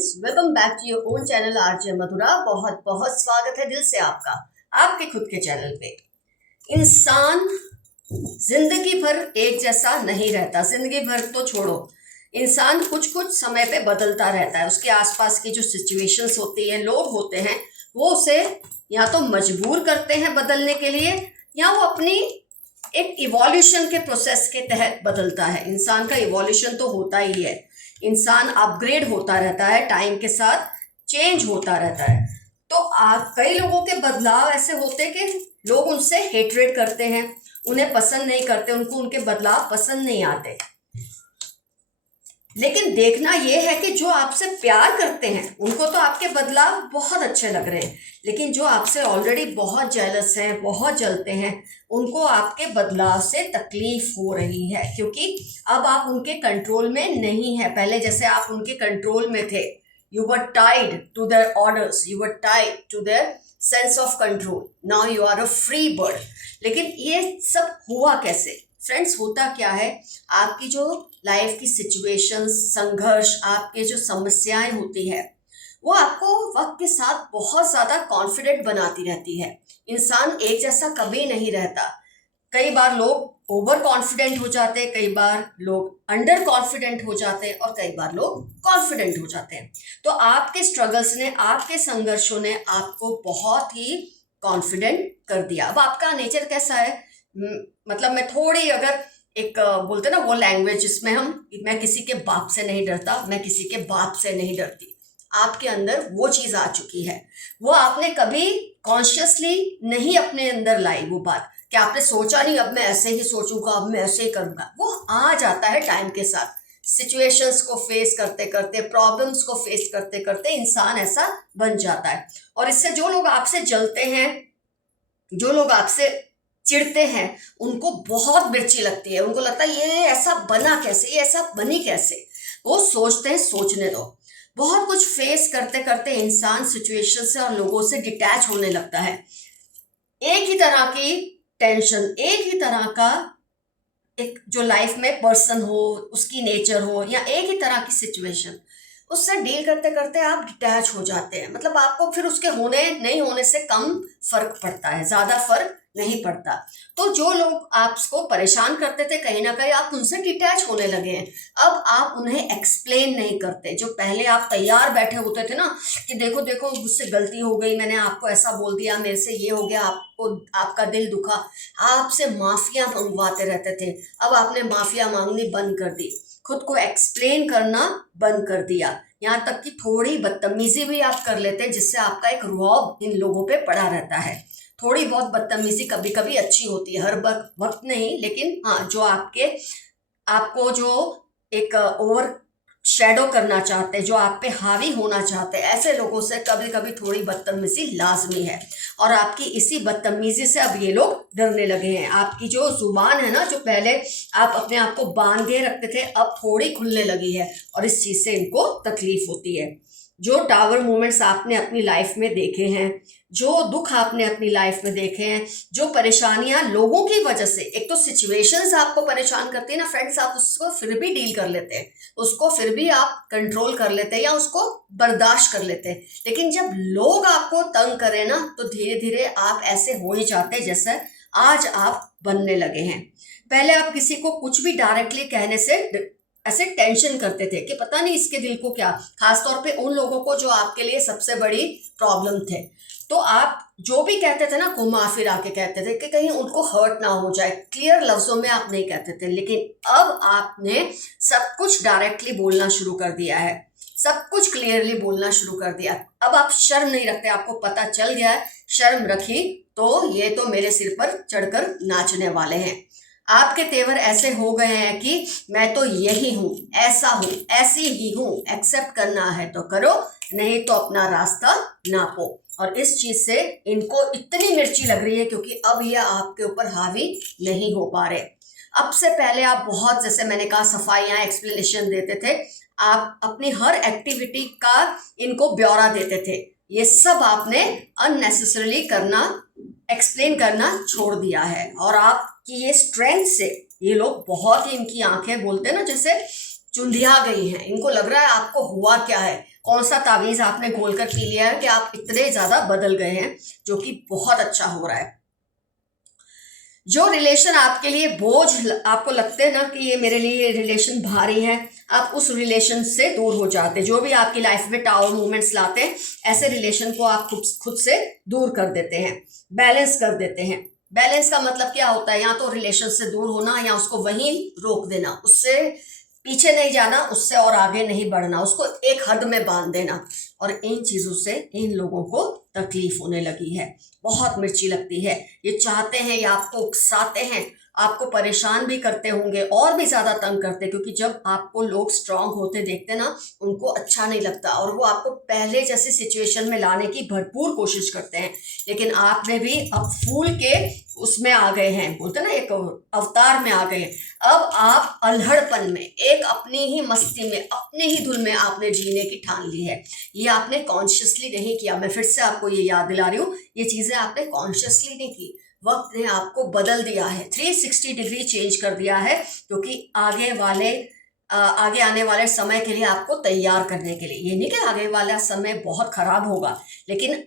Friends, welcome back to your own channel RJ Madhura. बहुत बहुत स्वागत है दिल से आपका आपके खुद के चैनल पे। इंसान जिंदगी भर एक जैसा नहीं रहता। जिंदगी भर तो छोड़ो, इंसान कुछ कुछ समय पे बदलता रहता है। उसके आसपास की जो सिचुएशंस होती है, लोग होते हैं, वो उसे या तो मजबूर करते हैं बदलने के लिए, या वो अपनी एक इवोल्यूशन के प्रोसेस के तहत बदलता है। इंसान का इवोल्यूशन तो होता ही है, इंसान अपग्रेड होता रहता है, टाइम के साथ चेंज होता रहता है। तो कई लोगों के बदलाव ऐसे होते हैं कि लोग उनसे हेट्रेड करते हैं, उन्हें पसंद नहीं करते, उनको उनके बदलाव पसंद नहीं आते। लेकिन देखना यह है कि जो आपसे प्यार करते हैं उनको तो आपके बदलाव बहुत अच्छे लग रहे हैं, लेकिन जो आपसे ऑलरेडी बहुत जेलस हैं, बहुत जलते हैं, उनको आपके बदलाव से तकलीफ हो रही है, क्योंकि अब आप उनके कंट्रोल में नहीं है। पहले जैसे आप उनके कंट्रोल में थे, you were tied to their orders, you were tied to their sense of control. Now you are a free bird. लेकिन ये सब हुआ कैसे फ्रेंड्स? होता क्या है, आपकी जो लाइफ की सिचुएशंस, संघर्ष, आपके जो समस्याएं होती है, वो आपको वक्त के साथ बहुत ज्यादा कॉन्फिडेंट बनाती रहती है। इंसान एक जैसा कभी नहीं रहता। कई बार लोग ओवर कॉन्फिडेंट हो जाते हैं, कई बार लोग अंडर कॉन्फिडेंट हो जाते हैं, और कई बार लोग कॉन्फिडेंट हो जाते हैं। तो आपके स्ट्रगल्स ने, आपके संघर्षों ने आपको बहुत ही कॉन्फिडेंट कर दिया। अब आपका नेचर कैसा है, मतलब मैं थोड़ी अगर एक बोलते ना वो लैंग्वेज जिसमें मैं किसी के बाप से नहीं डरता, मैं किसी के बाप से नहीं डरती, आपके अंदर वो चीज आ चुकी है। वो आपने कभी कॉन्शियसली नहीं अपने अंदर लाई वो बात, कि आपने सोचा नहीं अब मैं ऐसे ही सोचूंगा, अब मैं ऐसे ही करूंगा। वो आ जाता है टाइम के साथ, सिचुएशंस को फेस करते करते, प्रॉब्लम्स को फेस करते करते इंसान ऐसा बन जाता है। और इससे जो लोग आपसे जलते हैं, जो लोग आपसे चिढ़ते हैं, उनको बहुत मिर्ची लगती है। उनको लगता है ये ऐसा बना कैसे, ये ऐसा बनी कैसे। वो सोचते हैं सोचने दो। बहुत कुछ फेस करते करते इंसान सिचुएशन से और लोगों से डिटैच होने लगता है। एक ही तरह की टेंशन, एक ही तरह का एक जो लाइफ में पर्सन हो, उसकी नेचर हो, या एक ही तरह की सिचुएशन, उससे डील करते करते आप डिटैच हो जाते हैं। मतलब आपको फिर उसके होने नहीं होने से कम फर्क पड़ता है, ज्यादा फर्क नहीं पड़ता। तो जो लोग आपको परेशान करते थे, कहीं ना कहीं आप उनसे डिटैच होने लगे हैं। अब आप उन्हें एक्सप्लेन नहीं करते। जो पहले आप तैयार बैठे होते थे ना, कि देखो देखो मुझसे गलती हो गई, मैंने आपको ऐसा बोल दिया, मेरे से ये हो गया, आपको आपका दिल दुखा, आपसे माफिया मंगवाते रहते थे। अब आपने माफिया मांगनी बंद कर दी, खुद को एक्सप्लेन करना बंद कर दिया। यहाँ तक कि थोड़ी बदतमीजी भी आप कर लेते हैं, जिससे आपका एक रौब इन लोगों पे पड़ा रहता है। थोड़ी बहुत बदतमीजी कभी कभी अच्छी होती है, हर वक्त नहीं, लेकिन हाँ, जो आपको जो एक ओवर शेडो करना चाहते हैं, जो आप पे हावी होना चाहते हैं, ऐसे लोगों से कभी कभी थोड़ी बदतमीजी लाजमी है। और आपकी इसी बदतमीजी से अब ये लोग डरने लगे हैं। आपकी जो जुबान है ना, जो पहले आप अपने आप को बांधे रखते थे, अब थोड़ी खुलने लगी है, और इस चीज से इनको तकलीफ होती है। जो टावर मोमेंट्स आपने अपनी लाइफ में देखे हैं, जो दुख आपने अपनी लाइफ में देखे हैं, जो परेशानियां लोगों की वजह से, एक तो सिचुएशंस आपको परेशान करती है ना फ्रेंड्स, आप उसको फिर भी डील कर लेते हैं, उसको फिर भी आप कंट्रोल कर लेते हैं, या उसको बर्दाश्त कर लेते हैं। लेकिन जब लोग आपको तंग करें ना, तो धीरे धीरे आप ऐसे हो ही जाते हैं जैसे आज आप बनने लगे हैं। पहले आप किसी को कुछ भी डायरेक्टली कहने से ऐसे टेंशन करते थे कि पता नहीं इसके दिल को क्या, खासतौर पे उन लोगों को जो आपके लिए सबसे बड़ी प्रॉब्लम थे। तो आप जो भी कहते थे ना, घुमा फिरा के कहते थे कि कहीं उनको हर्ट ना हो जाए, क्लियर लफ्जों में आप नहीं कहते थे। लेकिन अब आपने सब कुछ डायरेक्टली बोलना शुरू कर दिया है, सब कुछ क्लियरली बोलना शुरू कर दिया। अब आप शर्म नहीं रखते, आपको पता चल गया है, शर्म रखी तो ये तो मेरे सिर पर चढ़कर नाचने वाले हैं। आपके तेवर ऐसे हो गए हैं कि मैं तो यही हूं, ऐसा हूं, ऐसी ही हूं, एक्सेप्ट करना है तो करो, नहीं तो अपना रास्ता नापो। और इस चीज से इनको इतनी मिर्ची लग रही है, क्योंकि अब ये आपके ऊपर हावी नहीं हो पा रहे। अब से पहले आप बहुत, जैसे मैंने कहा, सफाइयां, एक्सप्लेनेशन देते थे, आप अपनी हर एक्टिविटी का इनको ब्यौरा देते थे। ये सब आपने अननेसेसरली करना, एक्सप्लेन करना छोड़ दिया है। और आपकी ये स्ट्रेंथ से ये लोग बहुत ही, इनकी आंखें बोलते हैं ना जैसे चुंधिया गई हैं। इनको लग रहा है आपको हुआ क्या है, कौन सा तावीज़ आपने घोल कर पी लिया है कि आप इतने ज़्यादा बदल गए हैं, जो कि बहुत अच्छा हो रहा है। जो रिलेशन आपके लिए बोझ आपको लगते हैं ना कि ये मेरे लिए ये रिलेशन भारी है, आप उस रिलेशन से दूर हो जाते हैं। जो भी आपकी लाइफ में टावर मूवमेंट्स लाते हैं, ऐसे रिलेशन को आप खुद से दूर कर देते हैं, बैलेंस कर देते हैं। बैलेंस का मतलब क्या होता है? या तो रिलेशन से दूर होना या उसको वहीं रोक देना, उससे पीछे नहीं जाना, उससे और आगे नहीं बढ़ना, उसको एक हद में बांध देना। और इन चीज़ों से इन लोगों को तकलीफ होने लगी है, बहुत मिर्ची लगती है। ये चाहते हैं, ये आपको उकसाते हैं, आपको परेशान भी करते होंगे और भी ज़्यादा तंग करते, क्योंकि जब आपको लोग स्ट्रांग होते देखते ना, उनको अच्छा नहीं लगता और वो आपको पहले जैसी सिचुएशन में लाने की भरपूर कोशिश करते हैं। लेकिन आप में भी अब फूल के उसमें आ गए हैं, बोलते ना एक अवतार में आ गए हैं। अब आप अल्हड़पन में, एक अपनी ही मस्ती में, अपने ही धुन में आपने जीने की ठान ली है। ये आपने कॉन्शियसली नहीं किया। मैं फिर से आपको ये याद दिला रही हूँ, ये चीज़ें आपने कॉन्शियसली नहीं की। वक्त ने आपको बदल दिया है, 360 डिग्री चेंज कर दिया है, क्योंकि आगे आने वाले समय के लिए आपको तैयार करने के लिए। ये नहीं कि आगे वाला समय बहुत खराब होगा, लेकिन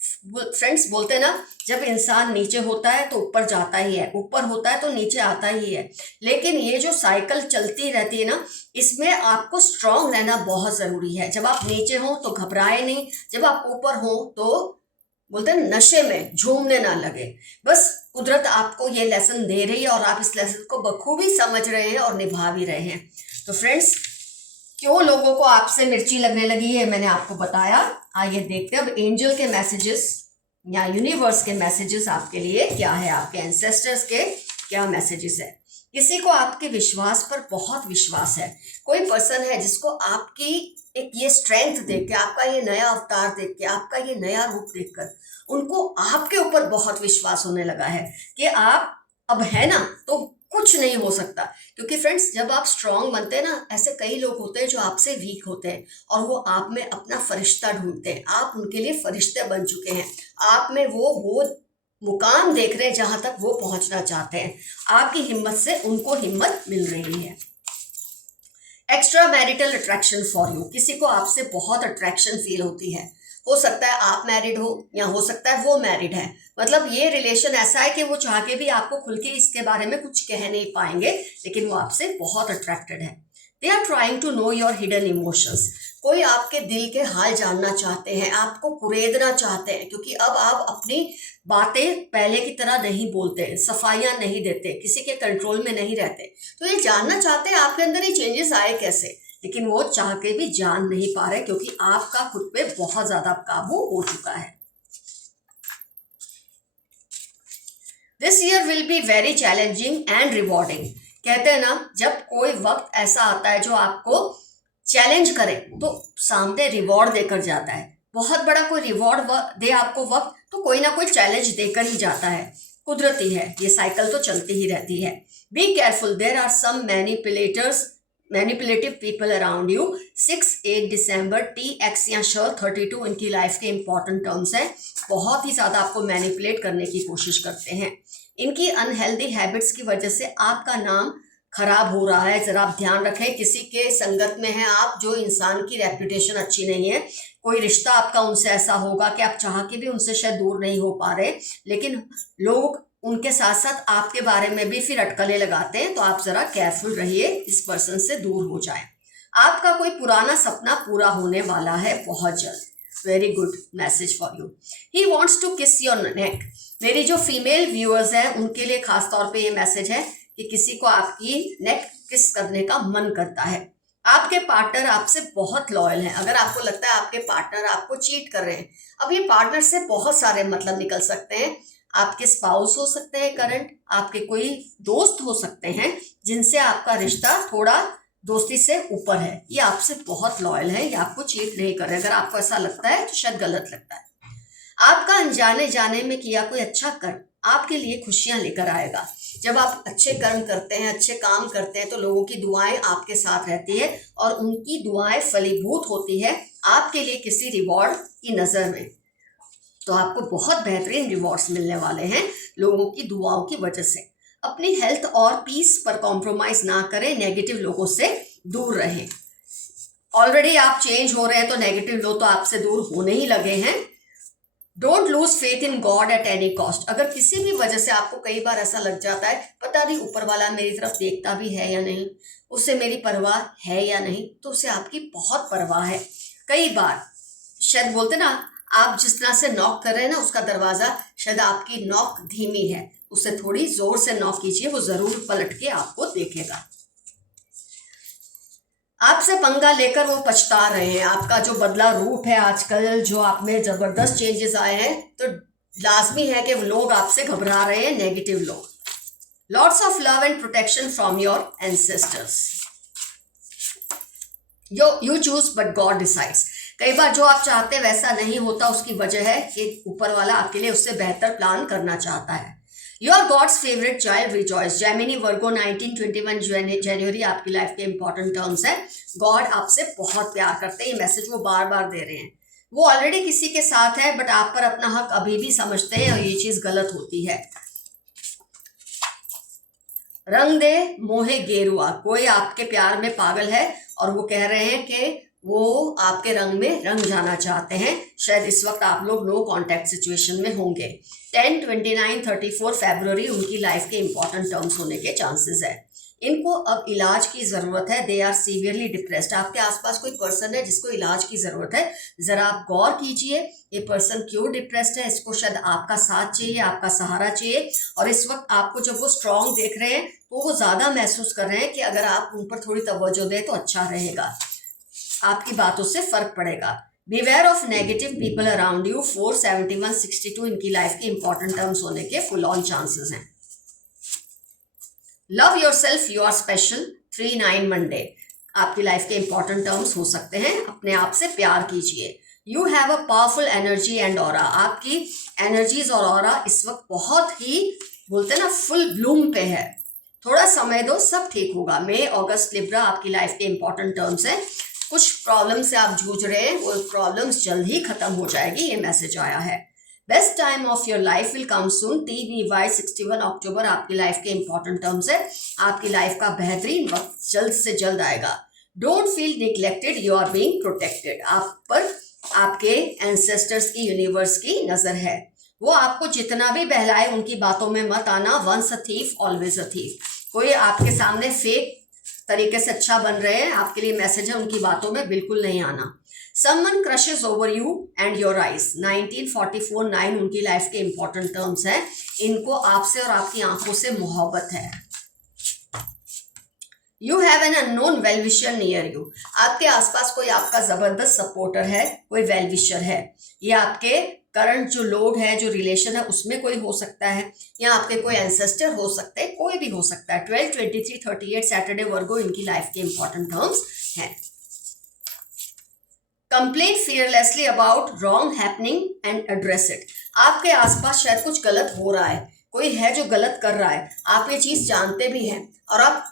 फ्रेंड्स बोलते हैं ना, जब इंसान नीचे होता है तो ऊपर जाता ही है, ऊपर होता है तो नीचे आता ही है। लेकिन ये जो साइकिल चलती रहती है ना, इसमें आपको स्ट्रांग रहना बहुत ज़रूरी है। जब आप नीचे हो तो घबराए नहीं, जब आप ऊपर हो तो बोलते हैं नशे में झूमने ना लगे। बस कुदरत आपको ये लेसन दे रही है और आप इस लेसन को बखूबी समझ रहे हैं और निभा भी रहे हैं। तो फ्रेंड्स, क्यों लोगों को आपसे मिर्ची लगने लगी है, मैंने आपको बताया। आइए देखते हैं अब एंजल के मैसेजेस या यूनिवर्स के मैसेजेस आपके लिए क्या है, आपके एंसेस्टर्स के क्या मैसेजेस है। किसी को आपके विश्वास पर बहुत विश्वास है। कोई पर्सन है जिसको आपकी एक ये स्ट्रेंथ देख के, आपका ये नया अवतार देख के, आपका ये नया रूप देखकर उनको आपके ऊपर बहुत विश्वास होने लगा है कि आप अब है ना तो कुछ नहीं हो सकता। क्योंकि फ्रेंड्स, जब आप स्ट्रांग बनते हैं ना, ऐसे कई लोग होते हैं जो आपसे वीक होते हैं और वो आप में अपना फरिश्ता ढूंढते हैं। आप उनके लिए फरिश्ते बन चुके हैं, आप में वो मुकाम देख रहे हैं जहां तक वो पहुंचना चाहते हैं। आपकी हिम्मत से उनको हिम्मत मिल रही है। Extra marital attraction for you, किसी को आपसे बहुत अट्रैक्शन फील होती है। हो सकता है आप मैरिड हो या हो सकता है वो मैरिड है। मतलब ये रिलेशन ऐसा है कि वो चाह के भी आपको खुल के इसके बारे में कुछ कह नहीं पाएंगे, लेकिन वो आपसे बहुत अट्रैक्टेड है। They are trying to know your hidden emotions, कोई आपके दिल के हाल जानना चाहते हैं, आपको कुरेदना चाहते हैं, क्योंकि अब आप अपनी बातें पहले की तरह नहीं बोलते, सफाइयाँ नहीं देते, किसी के कंट्रोल में नहीं रहते। तो ये जानना चाहते हैं आपके अंदर ये चेंजेस आए कैसे, लेकिन वो चाह के भी जान नहीं पा रहे, क्योंकि आपका खुद पे बहुत ज़्यादा काबू हो चुका है। This year will be very challenging and rewarding. कहते हैं ना, जब कोई वक्त ऐसा आता है जो आपको चैलेंज करे तो सामने रिवॉर्ड देकर जाता है। बहुत बड़ा कोई रिवॉर्ड दे आपको वक्त, तो कोई ना कोई चैलेंज देकर ही जाता है। कुदरती है, ये साइकिल तो चलती ही रहती है। Be careful, there are some manipulative people around you. 6-8 दिसंबर, TX या श 32 इनकी लाइफ के इंपॉर्टेंट टर्म्स हैं। बहुत ही ज़्यादा आपको मैनिपुलेट करने की कोशिश करते हैं। इनकी अनहेल्दी हैबिट्स की वजह से आपका नाम खराब हो रहा है। ज़रा आप ध्यान रखें, किसी के संगत में हैं आप जो इंसान की रेपुटेशन अच्छी नहीं है। कोई रिश्ता आपका उनसे ऐसा होगा कि आप चाह के भी उनसे शायद दूर नहीं हो पा रहे, लेकिन लोग उनके साथ साथ आपके बारे में भी फिर अटकलें लगाते हैं। तो आप ज़रा केयरफुल रहिए, इस पर्सन से दूर हो जाएं। आपका कोई पुराना सपना पूरा होने वाला है बहुत जल्द। Very good message for you. He wants to kiss your neck. मेरी जो फीमेल व्यूअर्स हैं उनके लिए खास तौर पे ये मैसेज है कि किसी को आपकी नेक किस करने का मन करता है। आपके पार्टनर आपसे बहुत लॉयल हैं। अगर आपको लगता है आपके पार्टनर आपको चीट कर रहे हैं, अब ये पार्टनर से बहुत सारे मतलब निकल सकते हैं। आपके स्पाउस हो सकते हैं करंट, आपके कोई दोस्त हो सकते हैं जिनसे आपका रिश्ता थोड़ा दोस्ती से ऊपर है। ये आपसे बहुत लॉयल है, ये आपको चीट नहीं कर रहे। अगर आपको ऐसा लगता है तो शायद गलत लगता है। आपका अनजाने जाने में किया कोई अच्छा कर्म आपके लिए खुशियां लेकर आएगा। जब आप अच्छे कर्म करते हैं, अच्छे काम करते हैं, तो लोगों की दुआएं आपके साथ रहती है और उनकी दुआएं फलीभूत होती है आपके लिए किसी रिवॉर्ड की नज़र में। तो आपको बहुत बेहतरीन रिवॉर्ड्स मिलने वाले हैं लोगों की दुआओं की वजह से। अपनी हेल्थ और पीस पर कॉम्प्रोमाइज़ ना करें, नेगेटिव लोगों से दूर रहें। ऑलरेडी आप चेंज हो रहे हैं तो नेगेटिव लोग तो आपसे दूर होने ही लगे हैं। Don't lose faith in God at any cost. अगर किसी भी वजह से आपको कई बार ऐसा लग जाता है पता नहीं ऊपर वाला मेरी तरफ देखता भी है या नहीं, उससे मेरी परवाह है या नहीं, तो उसे आपकी बहुत परवाह है। कई बार शायद बोलते ना, आप जिस तरह से नॉक कर रहे हैं ना उसका दरवाजा, शायद आपकी नॉक धीमी है, उससे थोड़ी जोर से नॉक कीजिए, वो जरूर पलट के आपको देखेगा। आपसे पंगा लेकर वो पछता रहे हैं। आपका जो बदला रूप है आजकल, जो आप में जबरदस्त चेंजेस आए हैं, तो लाजमी है कि वो लोग आपसे घबरा रहे हैं, नेगेटिव लोग। Lots of love and protection from your ancestors. You choose but God decides. कई बार जो आप चाहते हैं वैसा नहीं होता, उसकी वजह है कि ऊपर वाला आपके लिए उससे बेहतर प्लान करना चाहता है। Your god's favourite child rejoice. Gemini Virgo 1921 जनवरी आपकी लाइफ के इंपॉर्टेंट टर्म्स है। गॉड आपसे बहुत प्यार करते हैं, ये मैसेज वो बार बार दे रहे हैं। वो ऑलरेडी किसी के साथ है बट आप पर अपना हक अभी भी समझते हैं और ये चीज गलत होती है। रंग दे मोहे गेरुआ। कोई आपके प्यार में पागल है और वो कह रहे हैं कि वो आपके रंग में रंग जाना चाहते हैं। शायद इस वक्त आप लोग नो कॉन्टैक्ट सिचुएशन में होंगे। 10, 29, 34 फरवरी उनकी लाइफ के इंपॉर्टेंट टर्म्स होने के चांसेस है। इनको अब इलाज की जरूरत है। They are severely depressed. आपके आसपास कोई पर्सन है जिसको इलाज की जरूरत है। जरा आप गौर कीजिए ये पर्सन क्यों डिप्रेस्ड है। इसको शायद आपका साथ चाहिए, आपका सहारा चाहिए। और इस वक्त आपको जब वो स्ट्रांग देख रहे हैं तो वो ज्यादा महसूस कर रहे हैं कि अगर आप उन पर थोड़ी तवज्जो दें तो अच्छा रहेगा, आपकी बातों से फर्क पड़ेगा। Beware of negative people around you. 4, 71, 62 इनकी लाइफ के इंपॉर्टेंट टर्म्स होने के फुल ऑन चांसेस हैं। Love yourself, you are special. 3, 9 Monday आपकी लाइफ के इंपॉर्टेंट टर्म्स हो सकते हैं। अपने आप से प्यार कीजिए। You have a powerful energy and aura. आपकी एनर्जीज और ऑरा इस वक्त बहुत ही बोलते हैं ना फुल ब्लूम पे है। थोड़ा समय दो, सब ठीक होगा। मई, अगस्त, लिब्रा आपकी लाइफ के इंपॉर्टेंट टर्म्स हैं। कुछ प्रॉब्लम से आप जूझ रहे हैं, वो प्रॉब्लम्स जल्द ही खत्म हो जाएगी, ये मैसेज आया है। Best time of your life will come soon. TBY 61 अक्टूबर आपकी लाइफ के इंपॉर्टेंट टर्म्स है। आपकी लाइफ का बेहतरीन वक्त जल्द से जल्द आएगा। Don't feel neglected, you are being protected. आप पर आपके एंसेस्टर्स की, यूनिवर्स की नजर है। वो आपको जितना भी बहलाए उनकी बातों में मत आना। Once a thief always a thief. कोई आपके सामने फेक तरीके से अच्छा बन रहे हैं, आपके लिए मैसेज है, उनकी बातों में बिल्कुल नहीं आना। Someone crushes over you and your eyes। 1944 9 उनकी लाइफ के इंपॉर्टेंट टर्म्स हैं। इनको आपसे और आपकी आंखों से मोहब्बत है। You have an unknown well-wisher near you। आपके आसपास कोई आपका जबरदस्त सपोर्टर है, कोई वेल विशर है। ये आपके करंट जो लोग हैं, जो रिलेशन है उसमें कोई हो सकता है, या आपके कोई एंसेस्टर हो सकते हैं, कोई भी हो सकता है। 12, 23, 38 सैटरडे वर्गो इनकी लाइफ के इंपॉर्टेंट टर्म्स हैं। Complain fearlessly about wrong happening and address it. आपके आसपास शायद कुछ गलत हो रहा है, कोई है जो गलत कर रहा है, आप ये चीज जानते भी हैं और आप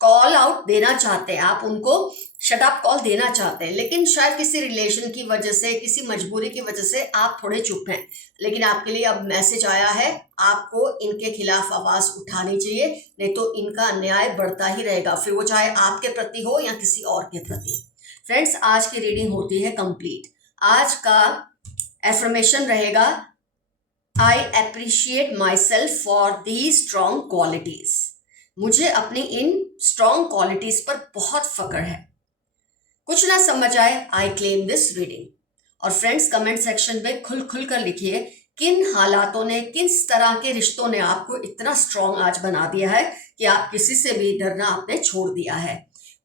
कॉल आउट देना चाहते हैं, आप उनको शट अप कॉल देना चाहते हैं, लेकिन शायद किसी रिलेशन की वजह से, किसी मजबूरी की वजह से आप थोड़े चुप हैं। लेकिन आपके लिए अब मैसेज आया है, आपको इनके खिलाफ आवाज उठानी चाहिए, नहीं तो इनका अन्याय बढ़ता ही रहेगा, फिर वो चाहे आपके प्रति हो या किसी और के प्रति। फ्रेंड्स, आज की रीडिंग होती है कंप्लीट। आज का एफर्मेशन रहेगा, I appreciate my self for the strong qualities. मुझे अपनी इन स्ट्रॉन्ग क्वालिटीज पर बहुत फक्र है। कुछ ना समझ आए, आई क्लेम दिस रीडिंग। और फ्रेंड्स, कमेंट सेक्शन में खुल खुल कर लिखिए किन हालातों ने, किस तरह के रिश्तों ने आपको इतना स्ट्रॉन्ग आज बना दिया है कि आप किसी से भी डरना आपने छोड़ दिया है।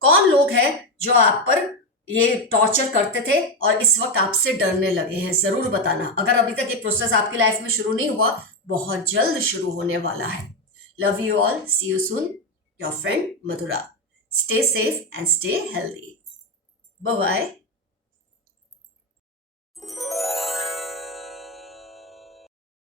कौन लोग हैं जो आप पर ये टॉर्चर करते थे और इस वक्त आपसे डरने लगे हैं, जरूर बताना। अगर अभी तक ये प्रोसेस आपकी लाइफ में शुरू नहीं हुआ, बहुत जल्द शुरू होने वाला है। Love you all, see you soon, your friend Madhura. Stay safe and stay healthy. Bye bye.